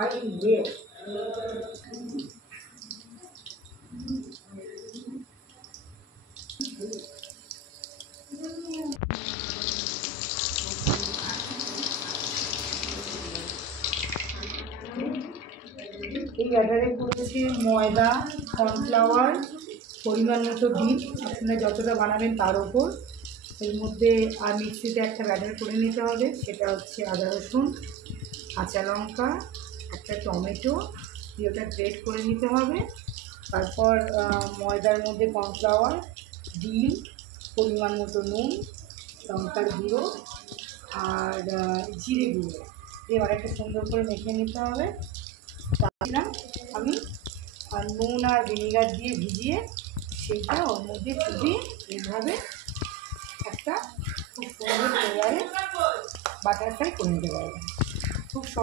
এই ব্যাটারে পড়েছে ময়দা, কর্নফ্লাওয়ার, পরিমাণ মতো ডিম, আপনারা যতটা বানাবেন তার ওপর। এর মধ্যে আর মিক্সিতে একটা ব্যাটার করে নিতে হবে, সেটা হচ্ছে আদা রসুন, কাঁচা লঙ্কা, একটা টমেটো দিয়ে ওটা গ্রেট করে নিতে হবে। তারপর ময়দার মধ্যে কর্নফ্লাওয়ার, ডিম, পরিমাণ মতো নুন, লঙ্কার গুঁড়ো আর জিরে গুঁড়ো এবার একটা সুন্দর করে মেখে নিতে হবে। তারপর আমি নুন আর ভিনিগার দিয়ে ভিজিয়ে সেইটা ওর মধ্যে চুবিয়ে এইভাবে একটা খুব সুন্দর ফ্লেভারে বাটার ফ্রাই করে নিতে পারবেন। খুব